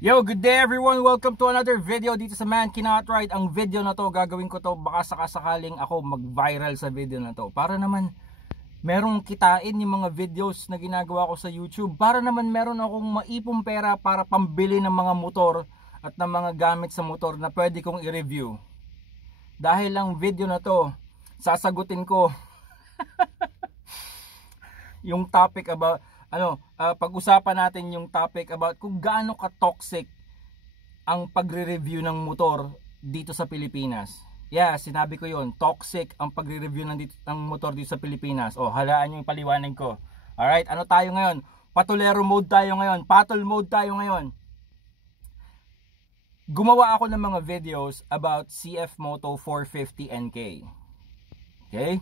Yo, good day everyone! Welcome to another video dito sa Man Cannot Ride. Ang video na to, gagawin ko to baka sakasakaling ako mag-viral sa video na to. Para naman merong kitain yung mga videos na ginagawa ko sa YouTube. Para naman meron akong maipong pera para pambili ng mga motor at ng mga gamit sa motor na pwede kong i-review. Dahil lang video na to, sasagutin ko yung topic about pag-usapan natin yung topic about kung gaano ka-toxic ang pagre-review ng motor dito sa Pilipinas. Yeah, sinabi ko yon, toxic ang pagre-review ng motor dito sa Pilipinas. Oh, halaan yung paliwanag ko. Alright, ano tayo ngayon? Patulero mode tayo ngayon. Patol mode tayo ngayon. Gumawa ako ng mga videos about CF Moto 450 NK. Okay?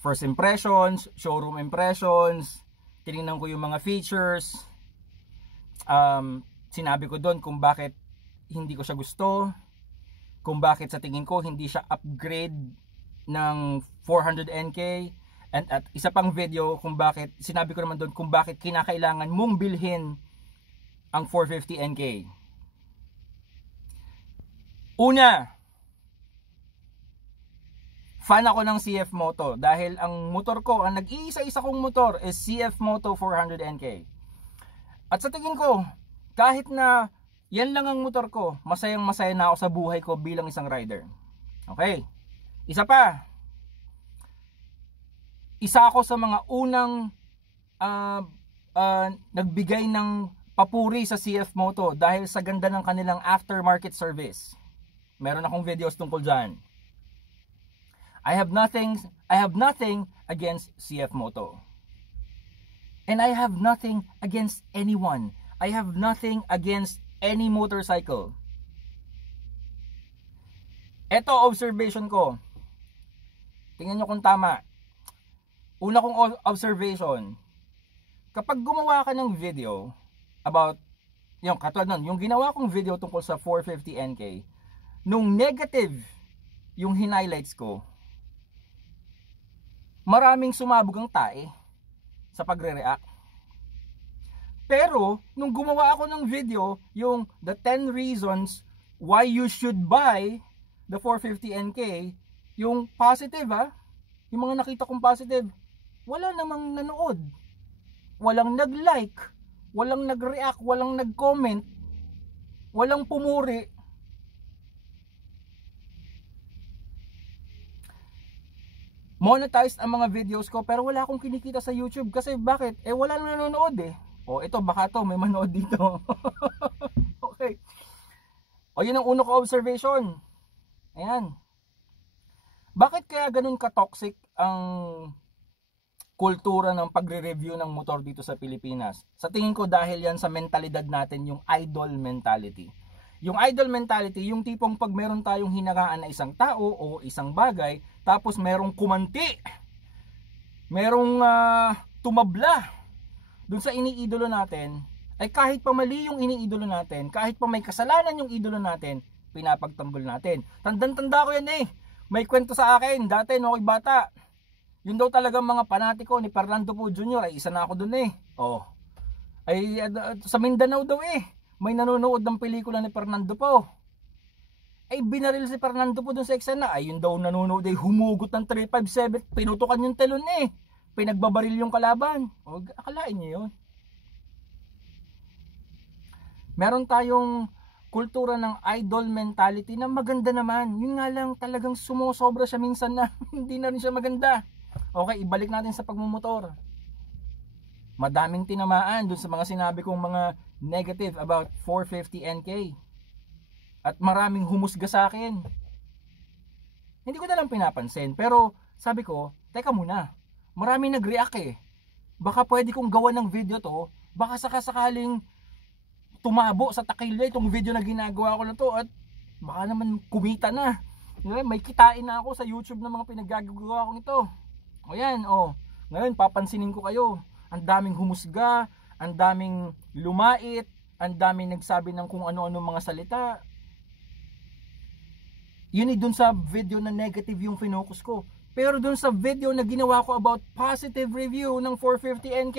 First impressions, showroom impressions, tinignan ko yung mga features, sinabi ko doon kung bakit hindi ko siya gusto, kung bakit sa tingin ko hindi siya upgrade ng 400 NK, and at isa pang video kung bakit, sinabi ko naman doon kung bakit kinakailangan mong bilhin ang 450 NK. Una, fan ako ng CF Moto dahil ang motor ko, ang nag-iisa-isa kong motor is CF Moto 400 NK. At sa tingin ko, kahit na yan lang ang motor ko, masayang masaya na ako sa buhay ko bilang isang rider. Okay. Isa pa, isa ako sa mga unang nagbigay ng papuri sa CF Moto dahil sa ganda ng kanilang aftermarket service. Meron akong videos tungkol dyan. I have nothing against CF Moto. And I have nothing against anyone. I have nothing against any motorcycle. Ito observation ko. Tingnan nyo kung tama. Una kong observation. Kapag gumawa ka ng video about, yung katulad nun, yung ginawa kong video tungkol sa 450 NK, nung negative yung highlights ko, maraming sumabog ang tae sa pagre-react. Pero, nung gumawa ako ng video, yung the 10 reasons why you should buy the 450 NK, yung positive yung mga nakita kong positive, wala namang nanood. Walang nag-like, walang nag-react, walang nag-comment, walang pumuri. Monetized ang mga videos ko pero wala akong kinikita sa YouTube kasi bakit? Wala nang nanonood O ito baka to may manood dito. Okay. O yun ang uno ko observation. Ayan. Bakit kaya ganun ka-toxic ang kultura ng pagre-review ng motor dito sa Pilipinas? Sa tingin ko dahil yan sa mentalidad natin, yung idol mentality. Yung idol mentality, yung tipong pag meron tayong hinagaan na isang tao o isang bagay, tapos merong kumanti, merong tumabla dun sa iniidolo natin, ay kahit pa mali yung iniidolo natin, kahit pa may kasalanan yung idolo natin, pinapagtanggol natin. Tandang-tanda ko yan May kwento sa akin, dati no ako'y bata, yun daw talagang mga panatiko ni Fernando Po Jr. Ay isa na ako dun sa Mindanao daw may nanonood ng pelikula ni Fernando Po. Ay binaril si Fernando Po dun sa eksena. Ay yun daw nanonood humugot ng 357. Pinutukan yung telon pinagbabaril yung kalaban. O akalain nyo yun. Meron tayong kultura ng idol mentality na maganda naman. Yun nga lang talagang sumusobra siya minsan na hindi na rin siya maganda. Okay, ibalik natin sa pagmumotor. Madaming tinamaan dun sa mga sinabi kong mga negative about 450 NK. At maraming humusga sa akin. Hindi ko na lang pinapansin. Pero sabi ko, teka muna. Maraming nag-react Baka pwede kong gawa ng video to. Baka sakasakaling tumabo sa takilya itong video na ginagawa ko na to. At baka naman kumita na. May kitain na ako sa YouTube ng mga pinaggagawa kong ito. O yan, ngayon papansinin ko kayo. Ang daming humusga, ang daming lumait, ang daming nagsabi ng kung ano-ano mga salita. Yun dun sa video na negative yung finokus ko. Pero dun sa video na ginawa ko about positive review ng 450 NK,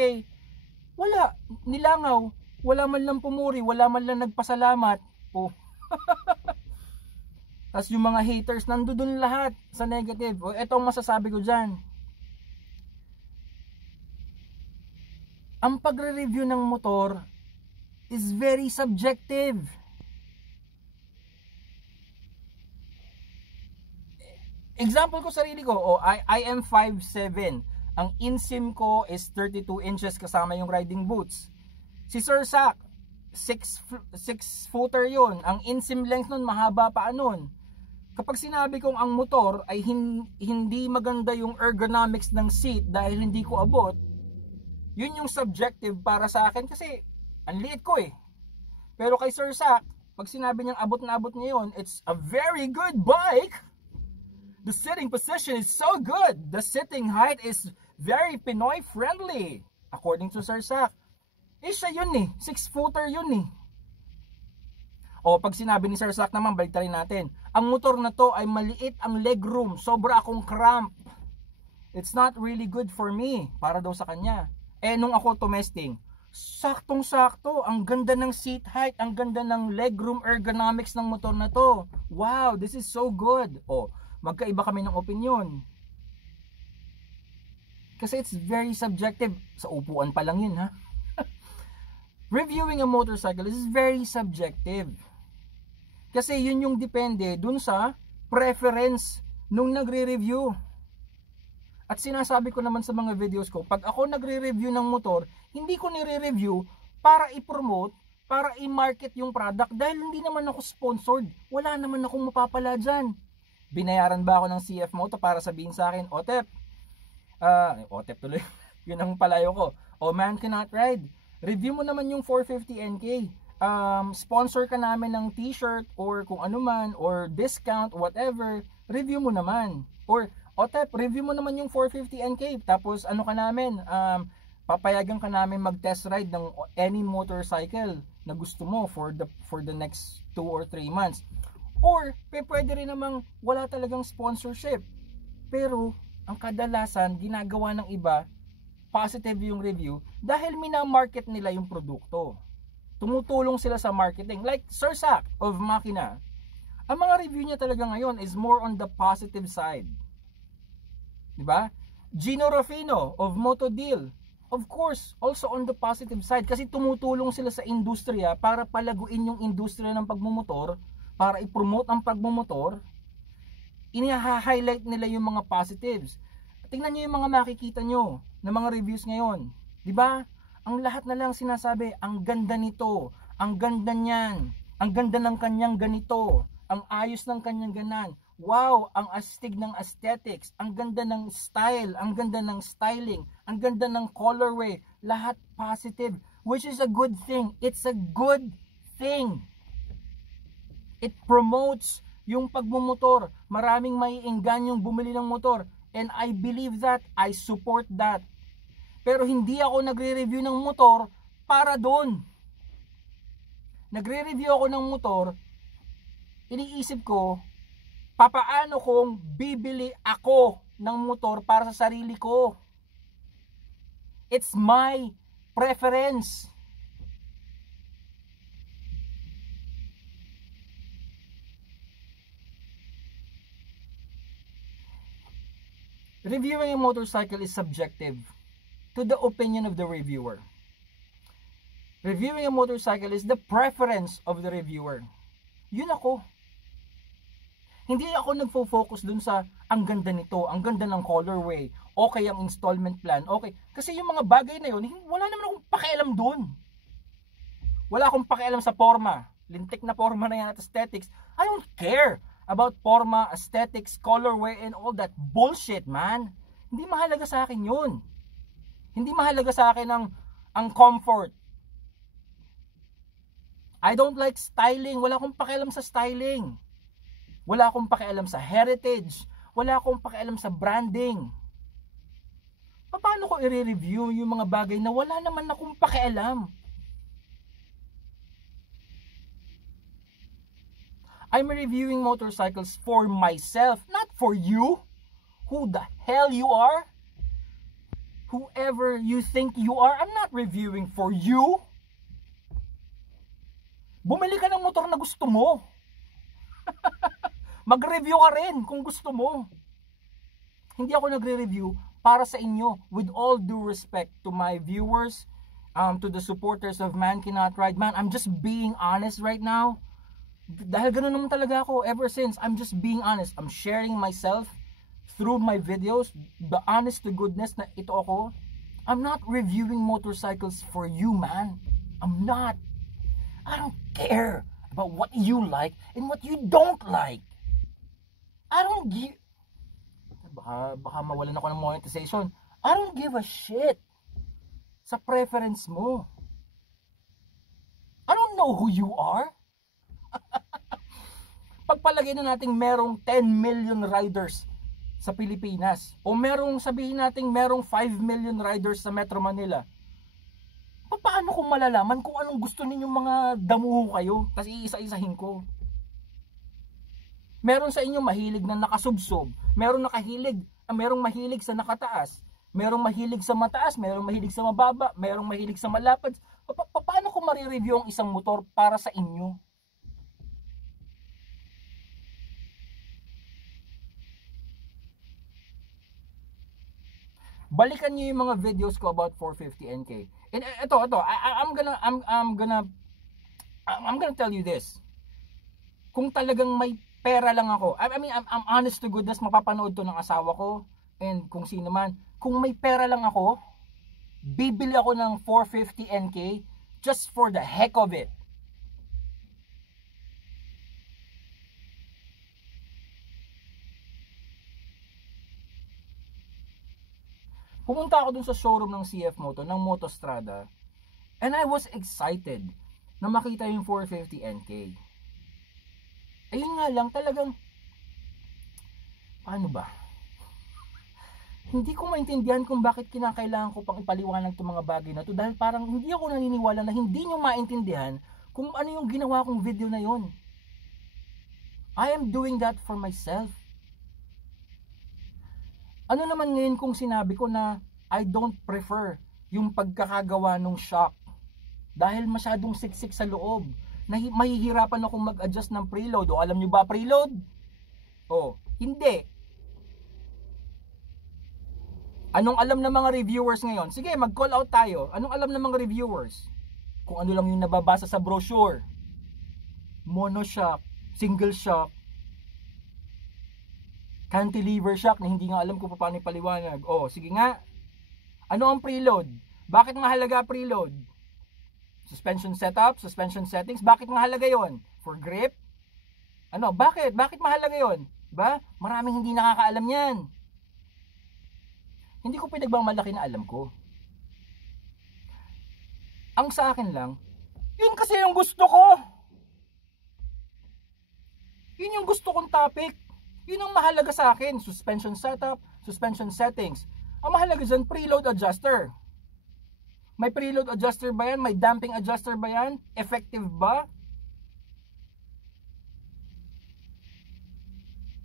wala, nilangaw, Wala man lang pumuri, wala man lang nagpasalamat. Oh. Tapos yung mga haters, nandoon lahat sa negative. O, ito ang masasabi ko dyan. Ang pagre-review ng motor is very subjective. Example ko sarili ko, I am 5'7". Ang insim ko is 32 inches kasama yung riding boots. Si Sir Sak, 6 footer yun. Ang insim length nun, mahaba pa nun. Kapag sinabi kong ang motor ay hindi maganda yung ergonomics ng seat dahil hindi ko abot, yun yung subjective para sa akin kasi ang liit ko eh. Pero kay Sir Sak, pag sinabi niyang abot na abot niya yun, it's a very good bike. The sitting position is so good. The sitting height is very Pinoy friendly. According to Sir Sak. Eh siya yun eh. 6-footer yun eh. O pag sinabi ni Sir Sak naman, baliktarin natin. Ang motor na to ay maliit ang legroom. Sobra akong cramp. It's not really good for me. Para daw sa kanya. Eh nung ako tumesting, saktong-sakto. Ang ganda ng seat height. Ang ganda ng legroom ergonomics ng motor na to. Wow, this is so good. O, magkaiba kami ng opinion. Kasi it's very subjective. Sa upuan pa lang yun ha. Reviewing a motorcycle is very subjective. Kasi yun yung depende dun sa preference nung nagre-review. At sinasabi ko naman sa mga videos ko, pag ako nagre-review ng motor, hindi ko nire-review para i-promote, para i-market yung product dahil hindi naman ako sponsored. Wala naman akong mapapala dyan. Binayaran ba ako ng CF Moto para sabihin sa akin, Otep, Otep tuloy, yun ang palayo ko. O Man Cannot Ride, review mo naman yung 450 NK. Sponsor ka namin ng t-shirt or kung ano man, or discount, whatever, review mo naman. Or, Otep, review mo naman yung 450 NK. Tapos, ano ka namin, papayagan ka namin mag-test ride ng any motorcycle na gusto mo for the next 2 or 3 months. Or, pwede rin namang wala talagang sponsorship. Pero, ang kadalasan, ginagawa ng iba, positive yung review dahil minamarket nila yung produkto. Tumutulong sila sa marketing. Like Sir Sak of Makina. Ang mga review niya talaga ngayon is more on the positive side. Diba? Gino Rufino of Motodeal. Of course, also on the positive side kasi tumutulong sila sa industriya para palaguin yung industriya ng pagmumotor, para i-promote ang pagmumotor. Iniha-highlight nila yung mga positives. Tingnan niyo yung mga makikita nyo ng mga reviews ngayon. 'Di ba? Ang lahat na lang sinasabi, ang ganda nito, ang ganda niyan, ang ganda ng kanyang ganito, ang ayos ng kanyang ganan. Wow, ang astig ng aesthetics, ang ganda ng style, ang ganda ng styling, ang ganda ng colorway, lahat positive, which is a good thing. It's a good thing. It promotes yung pagmumotor. Maraming maienggan yung bumili ng motor. And I believe that, I support that. Pero hindi ako nagre-review ng motor para doon. Nagre-review ako ng motor, iniisip ko, papaano kung bibili ako ng motor para sa sarili ko. It's my preference. Reviewing a motorcycle is subjective to the opinion of the reviewer. Reviewing a motorcycle is the preference of the reviewer. Yun ako. Hindi ako nagfo-focus dun sa ang ganda nito, ang ganda ng colorway, okay ang installment plan, okay. Kasi yung mga bagay na yun, wala naman akong pakialam dun. Wala akong pakialam sa forma. Lintik na forma na yan at aesthetics. I don't care about forma, aesthetics, colorway, and all that bullshit, man. Hindi mahalaga sa akin yun. Hindi mahalaga sa akin ang comfort. I don't like styling. Wala akong pakialam sa styling. Wala akong pakialam sa heritage. Wala akong pakialam sa branding. Paano ko i-review yung mga bagay na wala naman akong pakialam? I'm reviewing motorcycles for myself, not for you. Who the hell you are? Whoever you think you are, I'm not reviewing for you. Bumili ka ng motor na gusto mo. Mag-review ka rin kung gusto mo. Hindi ako nagre-review para sa inyo. With all due respect to my viewers, to the supporters of Man Cannot Ride. Man, I'm just being honest right now. Dahil ganun naman talaga ako ever since. I'm just being honest. I'm sharing myself through my videos. The honest to goodness na ito ako. I'm not reviewing motorcycles for you, man. I'm not. I don't care about what you like and what you don't like. I don't give... Baka mawalan ako ng monetization. I don't give a shit sa preference mo. I don't know who you are. Pagpalagay na natin merong 10 million riders sa Pilipinas o merong sabihin natin merong 5 million riders sa Metro Manila. Paano ko malalaman kung anong gusto ninyong mga damuho kayo? Kasi iisa-isahin ko. Meron sa inyo mahilig na nakasubsob, merong mahilig sa nakataas, merong mahilig sa mataas, merong mahilig sa mababa, merong mahilig sa malapad. Paano ko marireview ang isang motor para sa inyo? Balikan niyo yung mga videos ko about 450 NK. And ito, I'm gonna tell you this. Kung talagang may pera lang ako, I mean, I'm honest to goodness, mapapanood to ng asawa ko and kung sino man. Kung may pera lang ako, bibili ako ng 450 NK just for the heck of it. Pumunta ako dun sa showroom ng CF Moto, ng Motostrada, and I was excited na makita yung 450 NK. Ayun nga lang, talagang, paano ba? Hindi ko maintindihan kung bakit kinakailangan ko pang ipaliwanag itong mga bagay na to, dahil parang hindi ako naniniwala na hindi nyo maintindihan kung ano yung ginawa kong video na yon. I am doing that for myself. Ano naman ngayon kung sinabi ko na I don't prefer yung pagkakagawa ng shock dahil masyadong siksik sa loob. Mahihirapan akong mag-adjust ng preload. O alam nyo ba preload? O, hindi. Anong alam ng mga reviewers ngayon? Sige, mag-call out tayo. Anong alam ng mga reviewers? Kung ano lang yung nababasa sa brochure. Monoshock, single shock, cantilever shock na hindi nga alam kung paano ipaliwanag. O, sige nga. Ano ang preload? Bakit mahalaga preload? Suspension setup, suspension settings, bakit mahalaga yon? For grip? Ano, bakit? Bakit mahalaga yon? Diba? Maraming hindi nakakaalam yan. Hindi ko pinagbang malaki na alam ko. Ang sa akin lang, yun kasi yung gusto ko. Yun yung gusto kong topic. Yun ang mahalaga sa akin. Suspension setup, suspension settings. Ang mahalaga dyan, preload adjuster. May preload adjuster ba yan? May damping adjuster ba yan? Effective ba?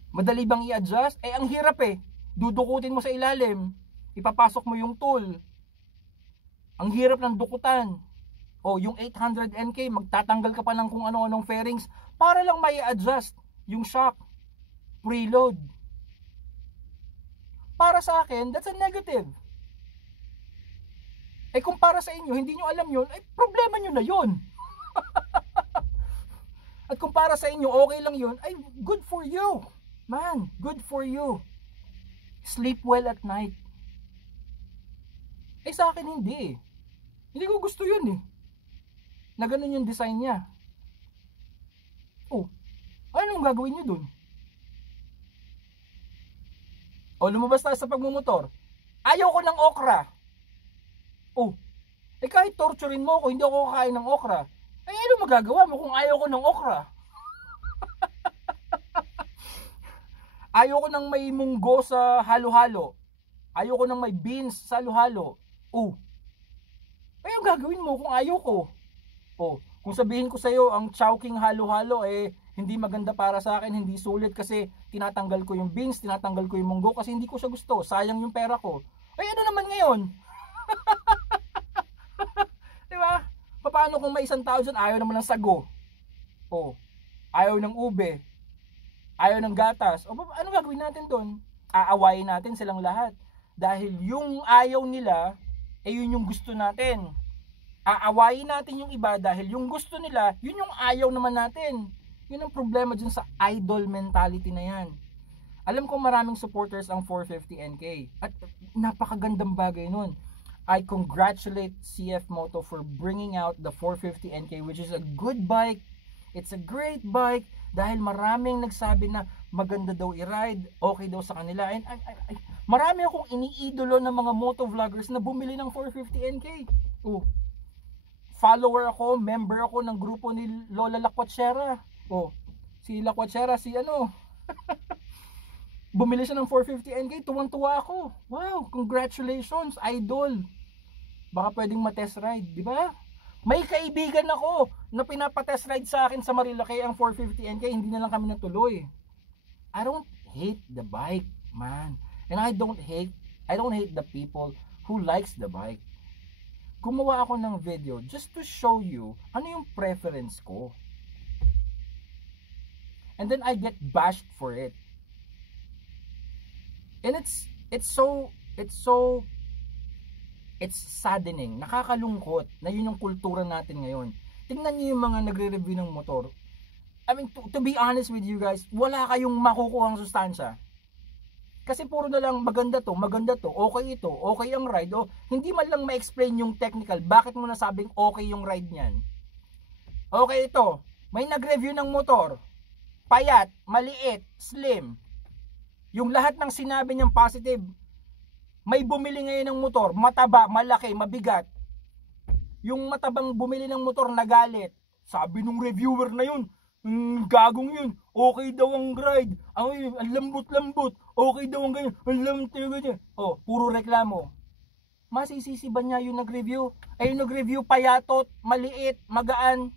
Madali bang i-adjust? Eh, ang hirap eh. Dudukutin mo sa ilalim. Ipapasok mo yung tool. Ang hirap ng dukutan. O, yung 800 NK, magtatanggal ka pa ng kung ano-anong fairings para lang may adjust yung shock. Preload. Para sa akin, that's a negative. Eh kung para sa inyo, hindi nyo alam yun, eh problema nyo na yun. At kung para sa inyo, okay lang yun, ay good for you. Man, good for you. Sleep well at night. Eh sa akin hindi. Hindi ko gusto yun eh. Na ganun yung design niya. Oh, anong gagawin nyo dun? O lumabas tayo sa pagmumotor. Ayaw ko ng okra. Oh, eh kahit torturein mo ako, hindi ako kakain ng okra. Eh ano magagawa mo kung ayaw ko ng okra? Ayaw ko ng may munggo sa halo-halo. Ayaw ko ng may beans sa halo-halo. Oh, eh yung gagawin mo kung ayaw ko? Oh, kung sabihin ko sa'yo ang chowking halo-halo eh hindi maganda para sa akin, hindi sulit kasi tinatanggal ko yung beans, tinatanggal ko yung munggo kasi hindi ko siya gusto. Sayang yung pera ko. Eh ano naman ngayon? Diba? Paano kung may isang tao dyan ayaw naman ng sago? O, ayaw ng ube, ayaw ng gatas. O, ano gagawin natin doon? Aawayin natin silang lahat. Dahil yung ayaw nila, yun yung gusto natin. Aawayin natin yung iba dahil yung gusto nila, yun yung ayaw naman natin. Yun ang problema dyan sa idol mentality na yan. Alam ko maraming supporters ang 450NK at napakagandang bagay nun. I congratulate CF Moto for bringing out the 450NK, which is a good bike. It's a great bike dahil maraming nagsabi na maganda daw i-ride, okay daw sa kanila. And marami akong iniidolo ng mga moto vloggers na bumili ng 450NK. Oh, follower ako, member ako ng grupo ni Lola Lacuachera. Oh, si Lacuachera, si ano, bumili siya ng 450NK, tuwang-tuwa ako. Wow, congratulations, idol. Baka pwedeng ma-test ride, di ba? May kaibigan ako na pinapa-test ride sa akin sa Marilaki ang 450NK, hindi na lang kami natuloy. I don't hate the bike, man. And I don't hate the people who likes the bike. Gumawa ako ng video just to show you ano yung preference ko. And then I get bashed for it. And it's saddening, nakakalungkot na yun yung kultura natin ngayon. Tingnan niyo yung mga nagre-review ng motor. I mean, to be honest with you guys, wala kayong makukuhang sustansya. Kasi puro na lang maganda to, okay ito, okay ang ride. O, hindi man lang ma-explain yung technical, bakit mo nasabing okay yung ride niyan. Okay ito, may nag-review ng motor, payat, maliit, slim. Yung lahat ng sinabi niyang positive. May bumili ngayon ng motor, mataba, malaki, mabigat. Yung matabang bumili ng motor nagalit. Sabi nung reviewer na yun, gagong yun, okay daw ang ride. Ang lambot-lambot, okay daw ang ganyan, ang lambot-lambot. Oh, puro reklamo. Masisisi ba niya yung nag-review? Ay yung nag-review payatot, maliit, magaan.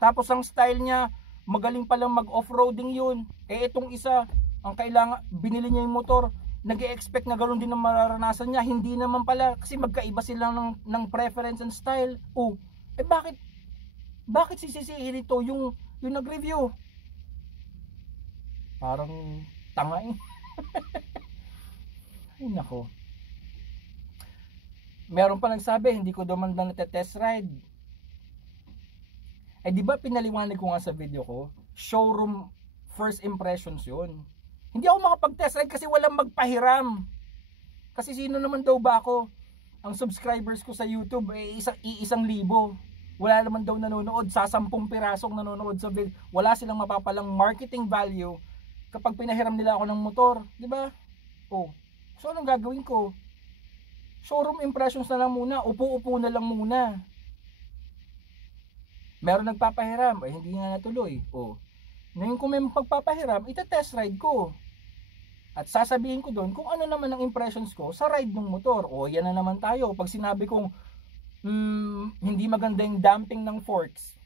Tapos ang style niya, magaling palang mag-offroading yun. Itong isa, ang kailangan, binili niya yung motor, nag-e-expect na ganoon din ang mararanasan niya, hindi naman pala kasi magkaiba sila ng preference and style. Oh, bakit sisisihin ito yung nag-review? Parang tanga eh. Ay nako. Meron pa nagsabi hindi ko daw man lang nate-test ride. Di ba pinaliwanag ko nga sa video ko, showroom first impressions yun. Hindi ako makapag-test ride kasi walang magpahiram. Kasi sino naman daw ba ako? Ang subscribers ko sa YouTube ay isang libo. Wala naman daw nanonood sa 10 pirasong nanonood sa video. Wala silang mapapalang marketing value kapag pinahiram nila ako ng motor, di ba? Oh. So anong gagawin ko? Showroom impressions na lang muna, upo-upo na lang muna. Meron nagpapahiram, hindi nga natuloy. Oh. Ngayon kung may pagpapahiram, ita-test ride ko. At sasabihin ko doon kung ano naman ang impressions ko sa ride ng motor. O yan na naman tayo. Pag sinabi kong hindi maganda yung damping ng forks,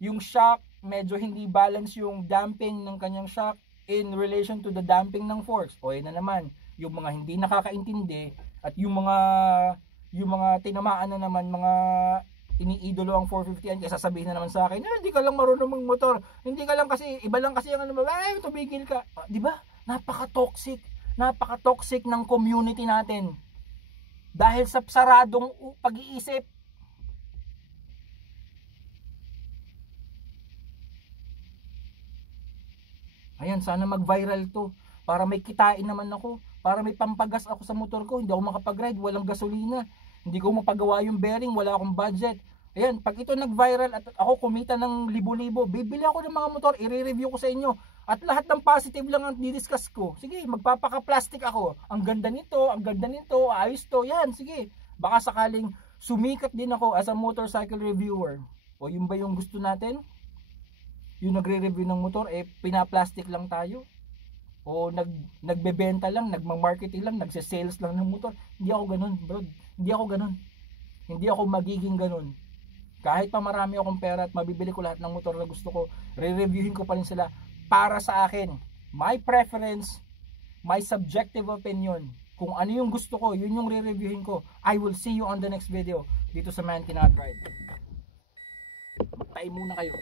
yung shock, medyo hindi balance yung damping ng kanyang shock in relation to the damping ng forks. O yan na naman. Yung mga hindi nakakaintindi at yung mga tinamaan na naman, mga iniidolo ang 450 kaya sasabihin na naman sa akin, hindi ka lang marunong mag-motor, hindi ka lang kasi, iba lang kasi ang ano, ay tumigil ka. Di ba? Napaka-toxic ng community natin. Dahil sa saradong pag-iisip. Ayan, sana mag-viral to para may kitain naman ako, para may pampagas ako sa motor ko, hindi ako makapag-ride, walang gasolina. Hindi ko mapagawa yung bearing, wala akong budget. Ayan, pag ito nag-viral at ako kumita ng libo-libo, bibili ako ng mga motor, i-review ko sa inyo. At lahat ng positive lang ang didiscuss ko. Sige, magpapaka-plastic ako. Ang ganda nito, ayos to. Yan, sige. Baka sakaling sumikat din ako as a motorcycle reviewer. O yun ba yung gusto natin? Yung nagre-review ng motor, pinaplastic lang tayo. O nagbebenta lang, nagma-marketing lang, nagse-sales lang ng motor. Hindi ako ganun, bro. Hindi ako ganun. Hindi ako magiging ganun. Kahit pa marami akong pera at mabibili ko lahat ng motor na gusto ko, re-reviewin ko pa rin sila para sa akin. My preference, my subjective opinion. Kung ano yung gusto ko, yun yung re-reviewin ko. I will see you on the next video dito sa Man Cannot Ride. Magtay muna kayo.